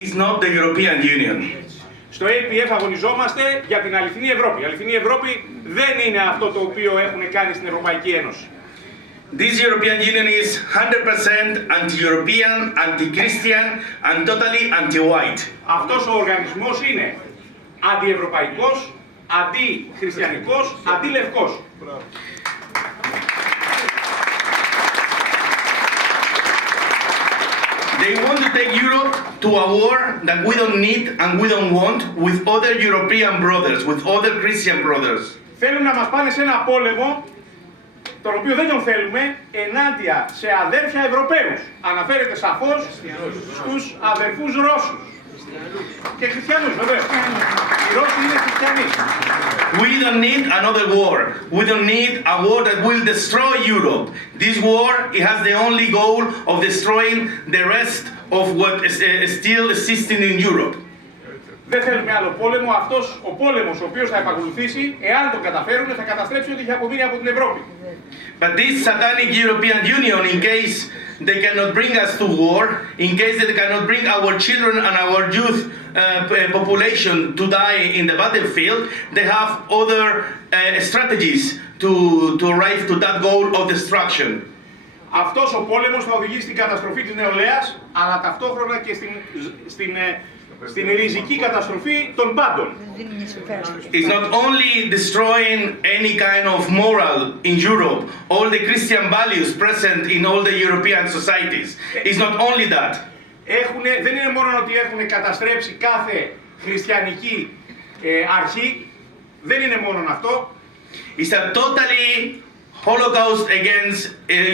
It's not the European Union. Στο APF αγωνιζόμαστε για την αληθινή Ευρώπη. Η αληθινή Ευρώπη δεν είναι αυτό το οποίο έχουν κάνει στην Ευρωπαϊκή Ένωση. This European Union is 100% anti-European, anti-Christian and totally anti-white. Αυτός ο οργανισμός είναι αντιευρωπαϊκός, αντιχριστιανικός, αντιλευκός. They want to take Europe to a war that we don't need and we don't want with other European brothers, with other Christian brothers. Θέλουν να μας πάνε σε ένα πόλεμο, τον οποίο δεν τον θέλουμε, ενάντια σε αδέρφια Ευρωπαίους. Αναφέρεται σαφώς στους αδερφούς Ρώσους. Και χριστιανούς, βέβαια. Οι Ρώσοι είναι χριστιανοί. We don't need another war. We don't need a war that will destroy Europe. This war, it has the only goal of destroying the rest of what is still existing in Europe. Δεν θέλουμε άλλο πόλεμο. Αυτός ο πόλεμος ο οποίος θα επακολουθήσει, εάν το καταφέρουν, θα καταστρέψει ό,τι έχει απομείνει από την Ευρώπη. But this satanic European Union, in case they cannot bring us to war, in case they cannot bring our children and our youth population to die in the battlefield, they have other strategies to arrive to that goal of destruction. Αυτός ο πόλεμος θα οδηγήσει στην καταστροφή της νεολαίας, αλλά ταυτόχρονα και στην ριζική καταστροφή των πάντων. It's not only destroying any kind of moral in Europe, all the Christian values present in all the European societies. It's not only that. Δεν είναι μόνο ότι έχουν καταστρέψει κάθε χριστιανική αρχή, δεν είναι μόνο αυτό. It's a totally holocaust against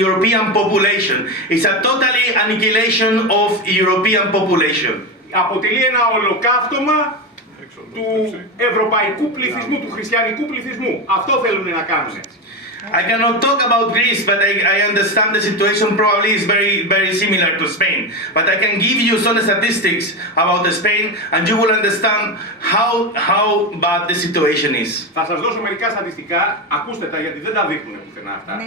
European population. It's a totally annihilation of European population. Αποτελεί ένα ολοκαύτωμα του ευρωπαϊκού πληθυσμού, του χριστιανικού πληθυσμού. Αυτό θέλουν να κάνουν. I cannot talk about Greece, but I understand the situation probably is very similar to Spain. But I can give you some statistics about Spain, and you will understand how bad the situation is. Θα σας δώσω μερικά στατιστικά, ακούστε τα γιατί δεν τα δείχνουν πουθενά αυτά.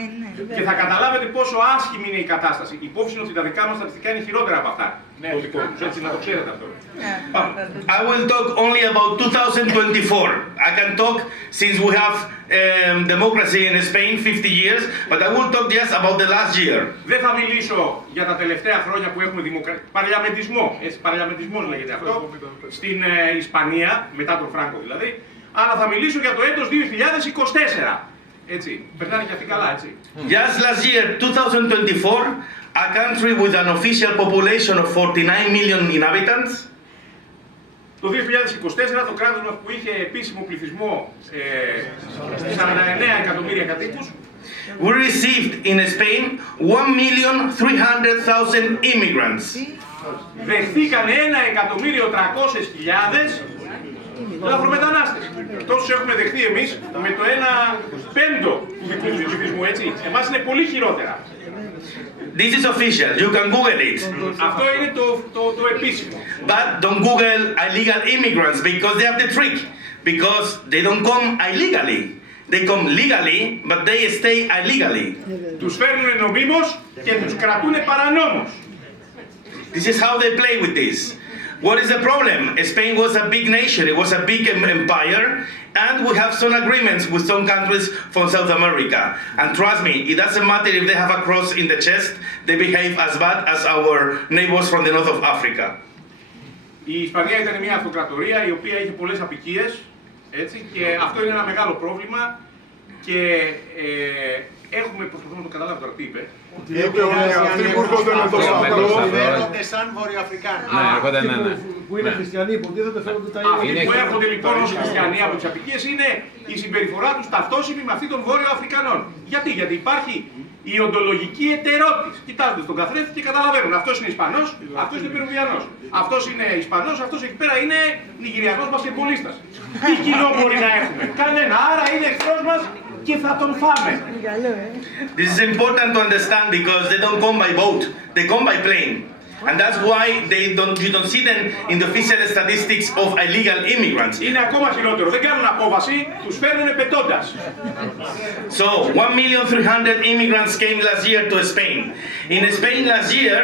Και θα καταλάβετε πόσο άσχημη είναι η κατάσταση. Υπόψη ότι τα δικά μας στατιστικά είναι χειρότερα από αυτά. Το δικό τους, έτσι να το ξέρετε αυτό. I will talk only about 2024. I can talk since we have democracy in Spain 50 years, but I will talk just about the last year. Δεν θα μιλήσω για τα τελευταία χρόνια που έχουμε παρλιαμεντισμό, παρλιαμεντισμός λέγεται αυτό, στην Ισπανία, μετά τον Φράγκο δηλαδή, αλλά θα μιλήσω για το έτος 2024. Έτσι, περνάνε και αυτοί καλά, έτσι. Just last year, 2024, a country with an official population of 49 million inhabitants. Το 2024 το κράτος μας που είχε επίσημο πληθυσμό 49 εκατομμύρια κατοίκους, We received in Spain 1,300,000 immigrants. δεχθήκαν 1.300.000 λαθρομετανάστες. Τόσους έχουμε δεχθεί εμείς με το 1/5 του δικού του πληθυσμού, έτσι. Εμάς είναι πολύ χειρότερα. This is official, you can Google it. Αυτό είναι το επίσημο. But don't Google illegal immigrants because they have the trick. Because they don't come illegally. They come legally, but they stay illegally. Τους φέρνουν νομίμως και τους κρατούν παρανόμως. This is how they play with this. What is the problem? Spain was a big nation, it was a big empire, and we have some agreements with some countries from South America. And trust me, it doesn't matter if they have a cross in the chest, they behave as bad as our neighbors from the north of Africa. Η Ισπανία ήταν μια αυτοκρατορία η οποία είχε πολλές απικίες, έτσι, και αυτό είναι ένα μεγάλο πρόβλημα και έχουμε, προσπαθούμε να το καταλάβω τώρα τι είπε. Είπε ότι αυτοί που έρχονται με το Σταυρό φέρονται σαν Βορειοαφρικάνοι. Που είναι χριστιανοί, υποτίθεται φέρονται τα ίδια. Αυτοί που έρχονται λοιπόν ως χριστιανοί από τις απικίες είναι η συμπεριφορά τους ταυτόσιμη με αυτή των Βόρειο-Αφρικανών. Γιατί υπάρχει η οντολογική ετερότης. Κοιτάζονται στον καθρέφτη και καταλαβαίνουν. Αυτός είναι Ισπανός, αυτός είναι Περουβιανός. Αυτός είναι Ισπανός, αυτός εκεί πέρα είναι Νιγηριανός μπασκετμπολίστας. Τι κοινό μπορεί να έχουμε? Κανένα. Άρα είναι εχθρός μας και θα τον φάμε. This is important to understand because they don't come by boat, they come by plane. And that's why you don't see them in the official statistics of illegal immigrants. Είναι ακόμα χειρότερο. Δεν κάνουν απόβαση, τους φέρνουν πετώντας. So 1,300,000 immigrants came last year to Spain. In Spain last year,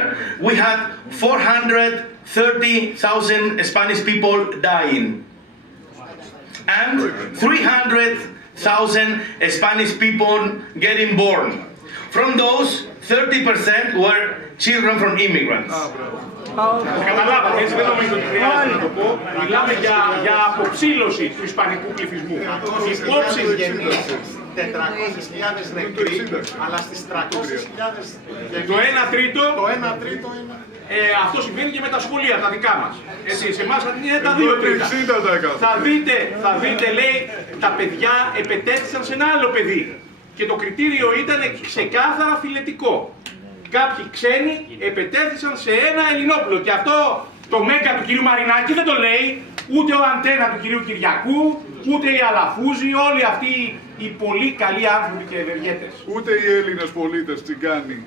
we had 400 30,000 Spanish people dying. And 300,000 Spanish people getting born. From those, 30% were children from immigrants. Καταλάβατε, έτσι δεν νομίζω ότι χρειάζεται να το πω. Μιλάμε για αποψήλωση του ισπανικού πληθυσμού. Υπόψη 400.000 νεκροί, αλλά στις 300.000 το 1 τρίτο, το 1 τρίτο είναι... αυτό συμβαίνει και με τα σχολεία, τα δικά μας. Έτσι, σε εμάς είναι τα 2 τρίτα. 60%. Θα δείτε, λέει, τα παιδιά επετέθησαν σε ένα άλλο παιδί. Και το κριτήριο ήταν ξεκάθαρα φιλετικό. Κάποιοι ξένοι επετέθησαν σε ένα Ελληνόπουλο. Και αυτό το μέγκα του κυρίου Μαρινάκη δεν το λέει ούτε ο Αντένα του κυρίου Κυριακού, ούτε οι Αλαφούζοι, όλοι αυτοί οι πολύ καλοί άνθρωποι και ευεργέτες. Ούτε οι Έλληνες πολίτες τσιγκάνοι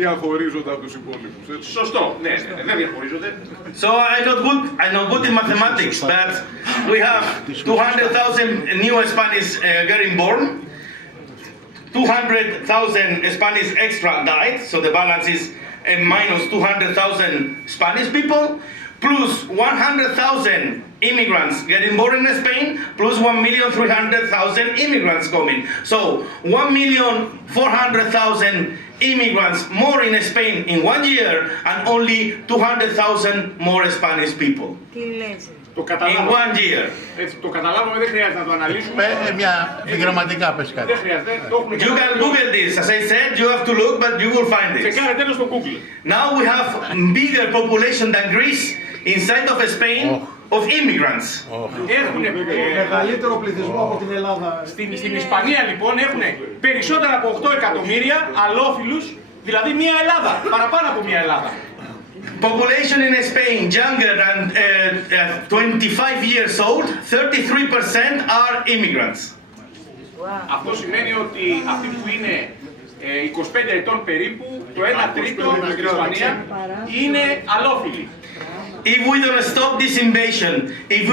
διαχωρίζονται από τους υπόλοιπους. Σωστό, ναι, δεν διαχωρίζονται. So I'm not good in mathematics, but we have 200,000 new Spanish getting born. 200,000 Spanish extra died, so the balance is minus 200,000 Spanish people, plus 100,000 immigrants getting born in Spain, plus 1,300,000 immigrants coming. So 1,400,000 immigrants more in Spain in 1 year, and only 200,000 more Spanish people. Το In καταλάβαμε. 1 year. Έτσι, το καταλάβαμε, δεν χρειάζεται να το αναλύσουμε. Μια επιγραμματικά πες κάτι. Δεν χρειάζεται, το έχουμε You can Google this. As I said, you have to look, but you will find this. Τσεκάρε τέλος στο Google. Now we have bigger population than Greece inside of Spain of immigrants. Έχουν, Μεγαλύτερο πληθυσμό από την Ελλάδα. στην Ισπανία λοιπόν έχουν περισσότερα από 8 εκατομμύρια αλλόφιλους, δηλαδή μια Ελλάδα, παραπάνω από μια Ελλάδα. Population in Spain younger than 25 years old, 33% are immigrants. Αυτό σημαίνει ότι αυτοί που είναι 25 ετών περίπου, το 1 τρίτο στην Ισπανία είναι αλλόφιλοι. If we don't stop this invasion, if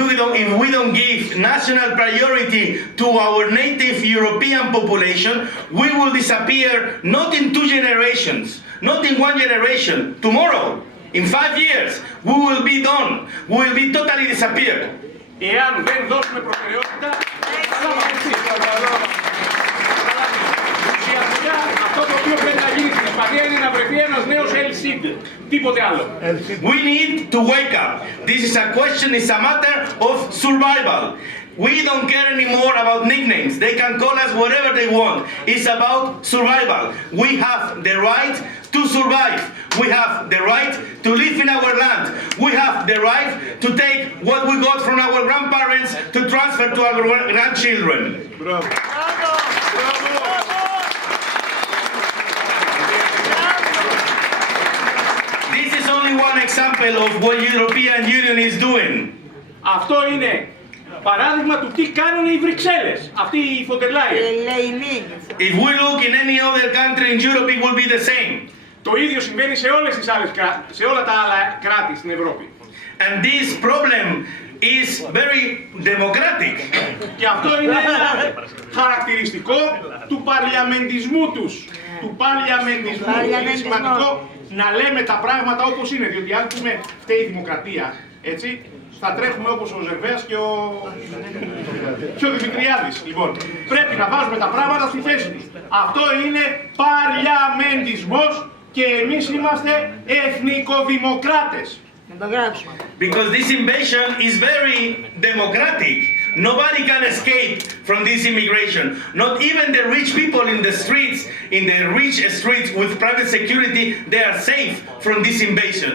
we don't give national priority to our native European population, we will disappear not in 2 generations, not in 1 generation, tomorrow. In 5 years, we will be done. We will be totally disappeared. Εάν δεν δώσουμε προτεραιότητα, ουσιαστικά αυτό το οποίο πρέπει να γίνει στην Ισπανία είναι να βρεθεί ένας νέος El Cid. Τίποτε άλλο. We need to wake up. This is a question, it's a matter of survival. We don't care anymore about nicknames. They can call us whatever they want. It's about survival. We have the right to survive. We have the right to live in our land. We have the right to take what we got from our grandparents to transfer to our grandchildren. Μπράβο. This is only one example of what European Union is doing. Αυτό είναι παράδειγμα του τι κάνουν οι Βρυξέλλες, αυτή η Φοντερ Λάιεν. If we look in any other country in Europe, it will be the same. Το ίδιο συμβαίνει σε όλα τα άλλα κράτη στην Ευρώπη. And this problem is very democratic. Και αυτό είναι ένα χαρακτηριστικό του παρλιαμεντισμού τους. Του παρλιαμεντισμού. Είναι σημαντικό να λέμε τα πράγματα όπως είναι, διότι αν πούμε φταίει η δημοκρατία, έτσι, θα τρέχουμε όπως ο Ζερβέας και ο Δημητριάδης. Λοιπόν, πρέπει να βάζουμε τα πράγματα στη θέση τους. Αυτό είναι παρλιαμεντισμός και εμείς είμαστε εθνικοδημοκράτες. Because this invasion is very democratic. Nobody can escape from this immigration. Not even the rich people in the streets, with private security, they are safe from this invasion.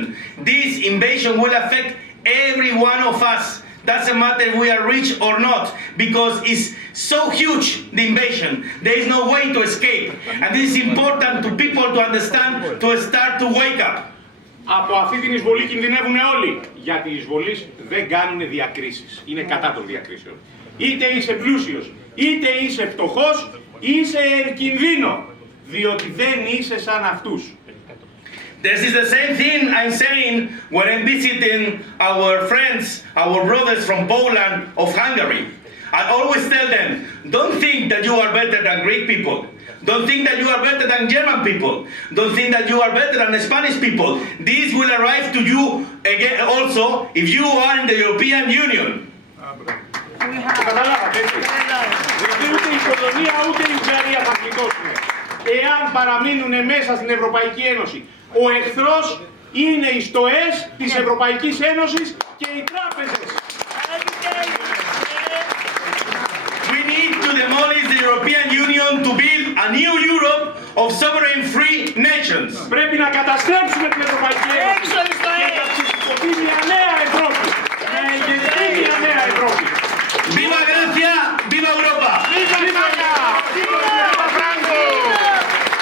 This invasion will affect every one of us. Doesn't matter if we are rich or not, because it's so huge, the invasion. There is no way to escape. And this is important to people to understand, to start to wake up. Από αυτή την εισβολή κινδυνεύουν όλοι. Γιατί οι εισβολείς δεν κάνουν διακρίσεις. Είναι κατά των διακρίσεων. Είτε είσαι πλούσιος, είτε είσαι φτωχός, είσαι εν κινδύνο. Διότι δεν είσαι σαν αυτούς. This is the same thing I'm saying when I'm visiting our friends, our brothers from Poland, of Hungary. I always tell them, don't think that you are better than Greek people. Don't think that you are better than German people. Don't think that you are better than Spanish people. This will arrive to you again also if you are in the European Union. Καταλάβατε έτσι. Δηλαδή ούτε η Πολωνία ούτε η Ουγγαρία θα γλιτώσουν. Εάν παραμείνουν μέσα στην Ευρωπαϊκή Ένωση. Ο εχθρός είναι οι στοές της Ευρωπαϊκής Ένωσης και οι τράπεζες. We need to demolish the European Union to build a new Europe of sovereign free nations. Πρέπει να καταστρέψουμε την Ευρωπαϊκή Ένωση.